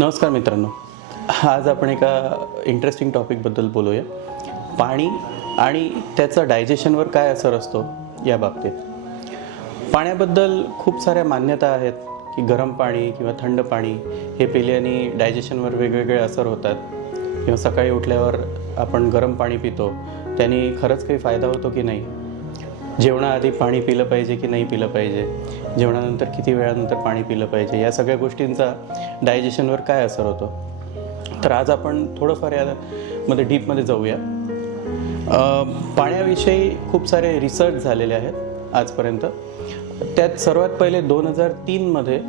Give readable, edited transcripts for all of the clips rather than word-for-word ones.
नमस्कार मित्रांनो, आज आपण एका इंटरेस्टिंग टॉपिकबद्दल बोलूया. पाणी आणि त्याचा डायजेशनवर काय असर असतो या बाबतीत. पाण्याबद्दल खूप साऱ्या मान्यता आहेत की गरम पाणी किंवा थंड पाणी हे पिल्याने डायजेशनवर वेगवेगळे असर होतात, किंवा सकाळी उठल्यावर आपण गरम पाणी पितो त्याने खरंच काही फायदा होतो की नाही, जेवणाआधी पाणी पिलं पाहिजे की नाही पिलं पाहिजे, जेवणानंतर किती वेळानंतर पाणी पिलं पाहिजे, या सगळ्या गोष्टींचा डायजेशनवर काय असर होतो. तर आज आपण थोडंफार यामध्ये डीपमध्ये जाऊया. पाण्याविषयी खूप सारे रिसर्च झालेले आहेत आजपर्यंत. त्यात सर्वात पहिले 2003मध्ये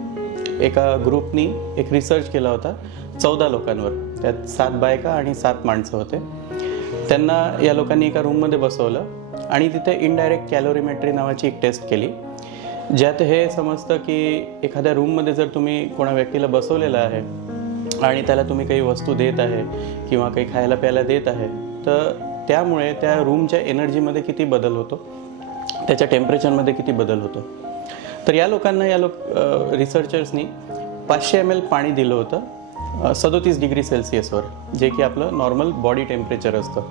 एका ग्रुपनी एक रिसर्च केला होता 14 लोकांवर. त्यात 7 बायका आणि 7 माणसं होते. त्यांना या लोकांनी एका रूममध्ये बसवलं आणि तिथे इनडायरेक्ट कॅलोरीमेट्री नावाची एक टेस्ट केली, ज्यात हे समजतं की एखाद्या रूममध्ये जर तुम्ही कोणा व्यक्तीला बसवलेलं आहे आणि त्याला तुम्ही काही वस्तू देत आहे किंवा काही खायला प्यायला देत आहे, तर त्यामुळे त्या रूमच्या एनर्जीमध्ये किती बदल होतो, त्याच्या टेम्परेचरमध्ये किती बदल होतो. तर या लोकांना रिसर्चर्सनी 500 ml पाणी दिलं होतं 37 डिग्री सेल्सिअसवर, जे की आपलं नॉर्मल बॉडी टेम्परेचर असतं,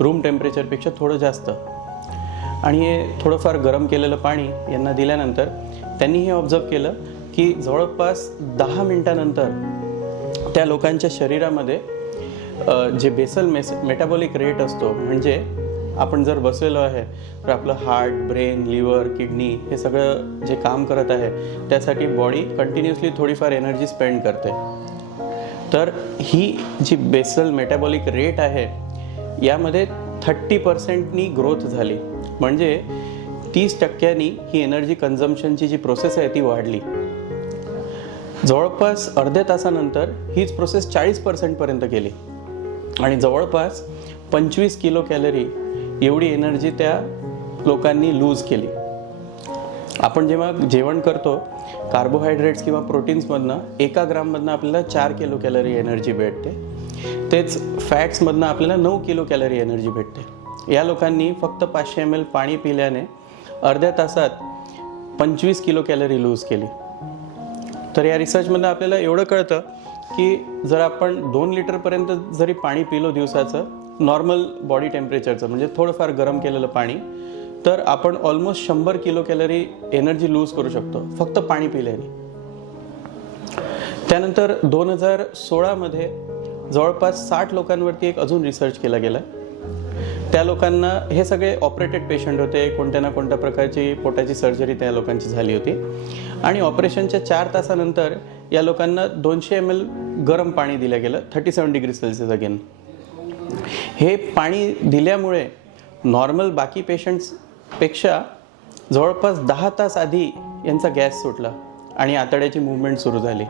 रूम टेम्परेचरपेक्षा थोडं जास्त. आणि हे थोडंफार गरम केलेलं पाणी यांना दिल्यानंतर त्यांनी हे ऑब्झर्व केलं की जवळपास 10 मिनिटानंतर त्या लोकांच्या शरीरामध्ये जे बेसल मेटाबॉलिक रेट असतो, म्हणजे आपण जर बसलेलो आहे तर आपलं हार्ट, ब्रेन, लिव्हर, किडनी हे सगळं जे काम करत आहे त्यासाठी बॉडी कंटिन्युअसली थोडीफार एनर्जी स्पेंड करते. तर ही जी बेसल मेटाबॉलिक रेट आहे यामध्ये 30% ग्रोथ झाली, म्हणजे 30% ही एनर्जी कन्झम्पशनची जी प्रोसेस आहे ती वाढली. जवळपास अर्ध्या तासानंतर हीच प्रोसेस 40% गेली आणि जवळपास 25 किलो कॅलरी एवढी एनर्जी त्या लोकांनी लूज केली. आपण जेव्हा जेवण करतो कार्बोहायड्रेट्स किंवा प्रोटीन्समधनं 1 ग्राममधनं आपल्याला 4 किलो कॅलरी एनर्जी भेटते, तेच फॅट्समधनं आपल्याला 9 किलो कॅलरी एनर्जी भेटते. या लोकांनी फक्त 500 ml पाणी पिल्याने अर्ध्या तासात 25 किलो कॅलरी लूज केली. तर या रिसर्चमधनं आपल्याला एवढं कळतं की जर आपण 2 लिटरपर्यंत जरी पाणी पिलो दिवसाचं, नॉर्मल बॉडी टेम्परेचरचं, म्हणजे थोडंफार गरम केलेलं पाणी, तर आपण almost 100 kilo calorie energy lose करू शकतो फक्त पाणी पिल्याने. त्यानंतर 2016मध्ये जवळपास 60 लोकांवरती एक अजून रिसर्च केला गेला. त्या लोकांना, हे सगळे ऑपरेटेड पेशंट होते, कोणत्या ना कोणत्या प्रकारची पोटाची सर्जरी त्या लोकांची झाली होती, आणि ऑपरेशनच्या 4 तासानंतर या लोकांना 200 ml गरम पाणी दिलं गेलं 37 डिग्री सेल्सिअस अगेन. हे पाणी दिल्यामुळे नॉर्मल बाकी पेशंट्सपेक्षा जवळपास 10 तास आधी यांचा गॅस सुटला आणि आतड्याची मूवमेंट सुरू झाली.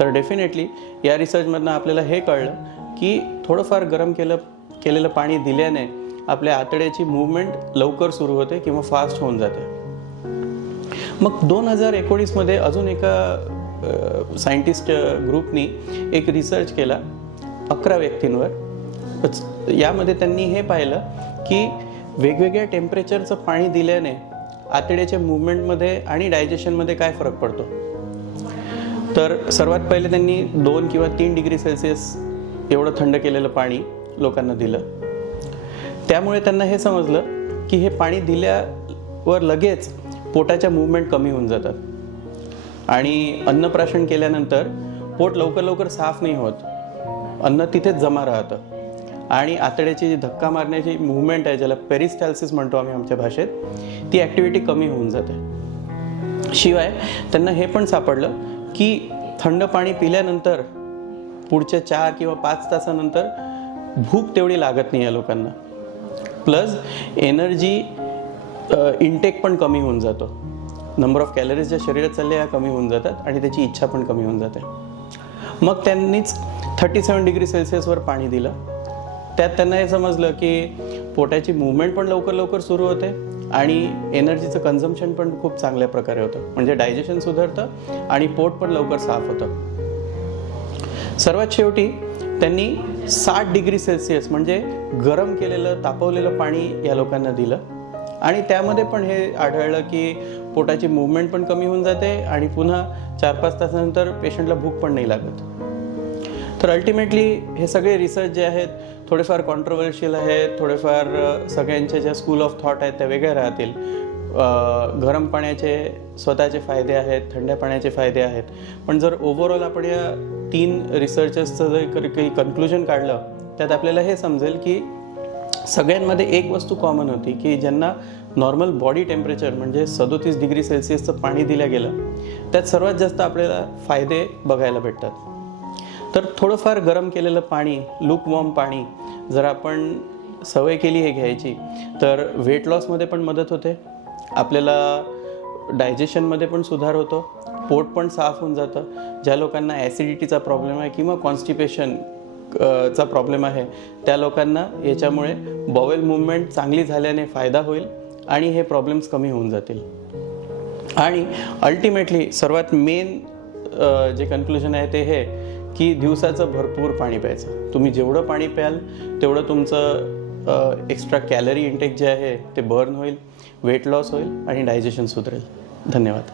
तर डेफिनेटली या रिसर्चमधनं आपल्याला हे कळलं की थोडंफार गरम केलेलं पाणी दिल्याने आपल्या आतड्याची मूवमेंट लवकर सुरू होते किंवा फास्ट होऊन जाते. मग 2019मध्ये अजून एका सायंटिस्ट ग्रुपनी एक रिसर्च केला 11 व्यक्तींवर. यामध्ये त्यांनी हे पाहिलं की वेगवेगळ्या टेम्परेचरचं पाणी दिल्याने आतड्याच्या मूवमेंटमध्ये आणि डायजेशनमध्ये काय फरक पडतो. तर सर्वात पहिले त्यांनी 2 किंवा 3 डिग्री सेल्सिअस एवढं थंड केलेलं पाणी लोकांना दिलं. त्यामुळे त्यांना हे समजलं की हे पाणी दिल्यावर लगेच पोटाच्या मूवमेंट कमी होऊन जातात आणि अन्नप्राशन केल्यानंतर पोट लवकर साफ नाही होत, अन्न तिथेच जमा राहतं आणि आतड्याची जी धक्का मारण्याची मूवमेंट आहे, ज्याला पेरिस्टॅल्सिस म्हणतो आम्ही आमच्या भाषेत, ती ॲक्टिव्हिटी कमी होऊन जाते. शिवाय त्यांना हे पण सापडलं की थंड पाणी पिल्यानंतर पुढच्या 4 किंवा 5 तासानंतर भूक तेवढी लागत नाही या लोकांना. प्लस एनर्जी इनटेक पण कमी होऊन जातो, नंबर ऑफ कॅलरीज ज्या शरीरात चालल्या ह्या कमी होऊन जातात आणि त्याची इच्छा पण कमी होऊन जाते. मग त्यांनीच 37 डिग्री सेल्सिअसवर पाणी दिलं. त्यात त्यांना हे समजलं की पोटाची मूवमेंट पण लवकर सुरू होते आणि एनर्जीचं कन्झम्पशन पण खूप चांगल्या प्रकारे होतं, म्हणजे डायजेशन सुधारतं आणि पोट पण लवकर साफ होतं. सर्वात शेवटी त्यांनी 60 डिग्री सेल्सिअस म्हणजे गरम केलेलं तापवलेलं पाणी या लोकांना दिलं आणि त्यामध्ये पण हे आढळलं की पोटाची मूवमेंट पण कमी होऊन जाते आणि पुन्हा 4-5 तासानंतर पेशंटला भूक पण नाही लागत. तर अल्टिमेटली हे सगळे रिसर्च जे आहेत थोडेफार कॉन्ट्रोवर्शियल आहेत, थोडेफार सगळ्यांच्या ज्या स्कूल ऑफ थॉट आहेत त्या वेगळ्या राहतील. गरम पाण्याचे स्वतःचे फायदे आहेत, थंड्या पाण्याचे फायदे आहेत, पण जर ओव्हरऑल आपण या 3 रिसर्चर्सचं जर काही कन्क्लुजन काढलं त्यात आपल्याला हे समजेल की सगळ्यांमध्ये एक वस्तू कॉमन होती की ज्यांना नॉर्मल बॉडी टेम्परेचर म्हणजे 37 डिग्री सेल्सिअसचं पाणी दिलं गेलं त्यात सर्वात जास्त आपल्याला फायदे बघायला भेटतात. तर थोडंफार गरम केलेलं पाणी, लूकवॉर्म पाणी जर आपण सवय केली हे घ्यायची तर वेट लॉसमध्ये पण मदत होते, आपल्याला डायजेशनमध्ये पण सुधार होतो, पोट पण साफ होऊन जातं. ज्या लोकांना ॲसिडिटीचा प्रॉब्लेम आहे किंवा कॉन्स्टिपेशन चा प्रॉब्लेम आहे त्या लोकांना याच्यामुळे बॉवेल मूवमेंट चांगली झाल्याने फायदा होईल आणि हे प्रॉब्लेम्स कमी होऊन जातील. आणि अल्टिमेटली सर्वात मेन जे कन्क्लुजन आहे ते हे की दिवसाचं भरपूर पाणी प्यायचं. तुम्ही जेवढं पाणी प्याल तेवढं तुमचं एक्स्ट्रा कॅलरी इंटेक जे आहे ते बर्न होईल, वेट लॉस होईल आणि डायजेशन सुधरेल. धन्यवाद.